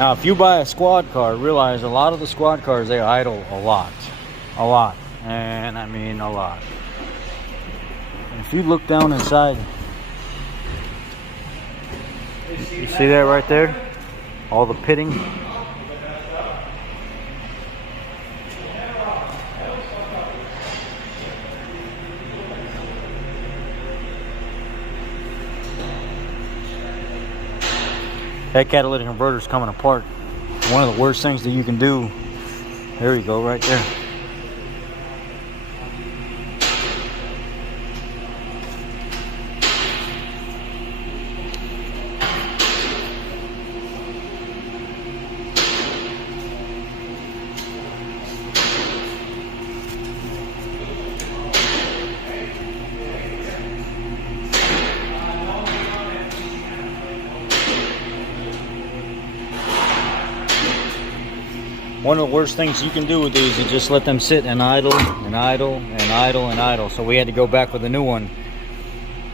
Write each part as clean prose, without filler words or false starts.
Now, if you buy a squad car, realize a lot of the squad cars, they idle a lot. A lot. And I mean a lot. If you look down inside, you see that right there? All the pitting. That catalytic converter is coming apart. One of the worst things that you can do. There you go, right there. One of the worst things you can do with these is just let them sit and idle and idle and idle and idle. So we had to go back with a new one.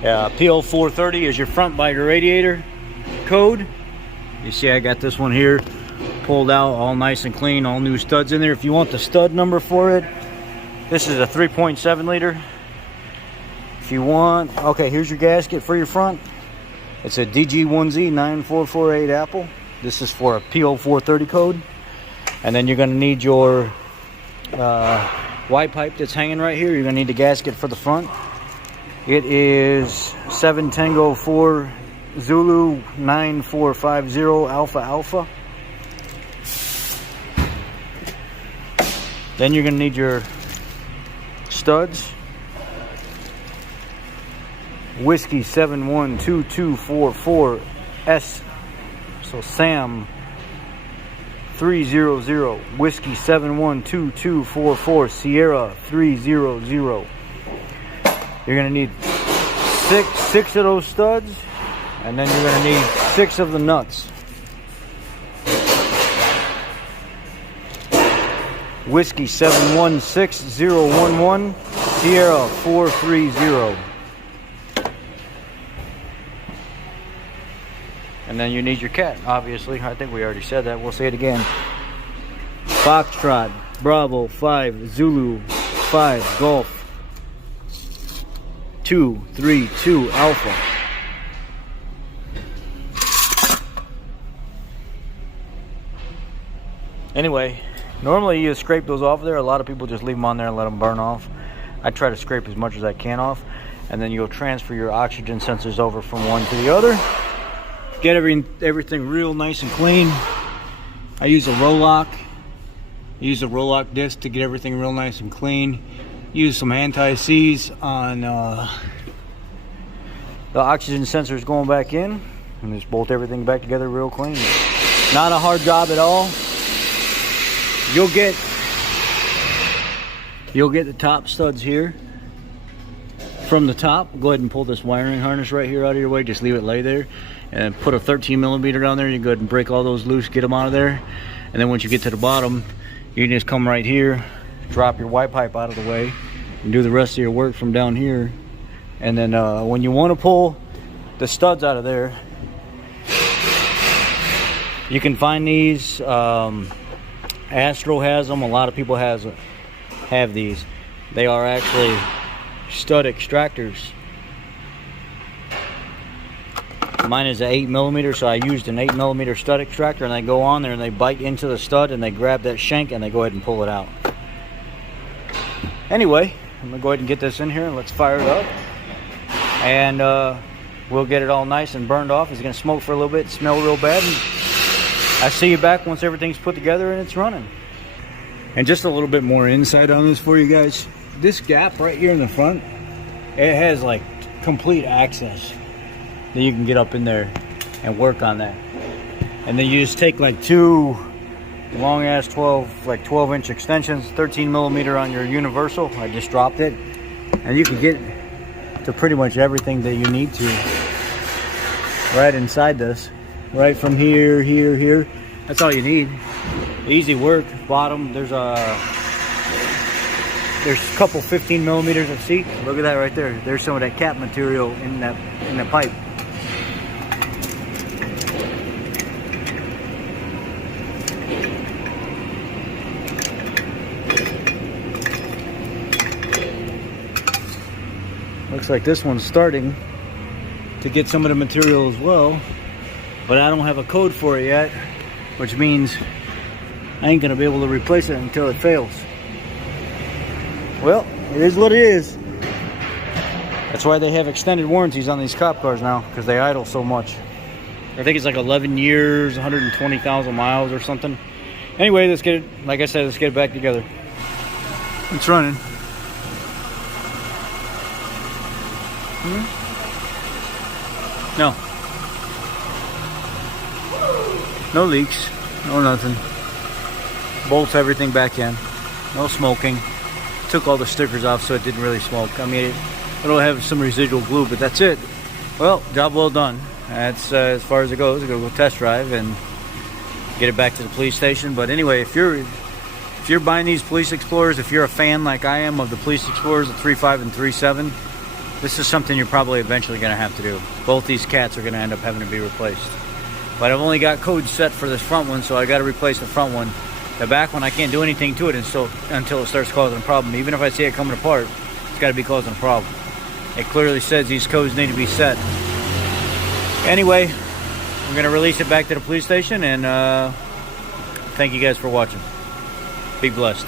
P0430 is your front by your radiator code. You see I got this one here pulled out, all nice and clean, all new studs in there. If you want the stud number for it, this is a 3.7 liter. If you want, okay, here's your gasket for your front. It's a DG1Z9448 Apple. This is for a P0430 code. And then you're going to need your Y pipe that's hanging right here. You're going to need the gasket for the front. It is 7 Tango 4 Zulu 9450 Alpha Alpha. Then you're going to need your studs. Whiskey 712244 S. So Sam 300, Whiskey 712244, Sierra 300. You're gonna need six of those studs, and then you're gonna need 6 of the nuts. Whiskey 716011, Sierra 430. And then you need your cat, obviously. I think we already said that. We'll say it again. Foxtrot, Bravo, 5, Zulu, 5, Golf, 232 Alpha. Anyway, normally you scrape those off there. A lot of people just leave them on there and let them burn off. I try to scrape as much as I can off. And then you'll transfer your oxygen sensors over from one to the other. Get everything real nice and clean. I use a Rolock. Use a Rolock disc to get everything real nice and clean. Use some anti-seize on the oxygen sensors going back in, and just bolt everything back together real clean. Not a hard job at all. You'll get the top studs here. From the top, go ahead and pull this wiring harness right here out of your way. Just leave it lay there. And put a 13 millimeter down there. You go ahead and break all those loose, get them out of there. And then once you get to the bottom, you can just come right here, drop your Y pipe out of the way, and do the rest of your work from down here. And then when you want to pull the studs out of there, you can find these. Astro has them. A lot of people have these. They are actually stud extractors. Mine is an 8 millimeter, so I used an 8 millimeter stud extractor, and they go on there and they bite into the stud and they grab that shank and they go ahead and pull it out. Anyway, I'm gonna go ahead and get this in here and let's fire it up, and we'll get it all nice and burned off. It's gonna smoke for a little bit, smell real bad, and I see you back once everything's put together and it's running. And just a little bit more insight on this for you guys. This gap right here in the front, it has like complete access. Then you can get up in there and work on that. And then you just take like 2 long ass 12-inch extensions, 13 millimeter on your universal. I just dropped it, and you can get to pretty much everything that you need to right inside this, right from here, here. That's all you need. Easy work. Bottom, there's a couple 15 millimeters of seat. Look at that right there. There's some of that cap material in the pipe. looks like this one's starting to get some of the material as well, but I don't have a code for it yet, which means I ain't gonna be able to replace it until it fails. Well, it is what it is. That's why they have extended warranties on these cop cars now, because they idle so much. I think it's like 11 years, 120,000 miles or something. Anyway, let's get it, like I said, let's get it back together. It's running. No. No leaks. No nothing. Bolts everything back in. No smoking. Took all the stickers off so it didn't really smoke. I mean, it'll have some residual glue, but that's it. Well, job well done. That's as far as it goes. I'm gonna go test drive and get it back to the police station. But anyway, if you're buying these Police Explorers, if you're a fan like I am of the Police Explorers, the 3.5 and 3.7, this is something you're probably eventually going to have to do. Both these cats are going to end up having to be replaced. But I've only got codes set for this front one, so I got to replace the front one. The back one, I can't do anything to it until it starts causing a problem. Even if I see it coming apart, it's got to be causing a problem. It clearly says these codes need to be set. Anyway, we're going to release it back to the police station, and thank you guys for watching. Be blessed.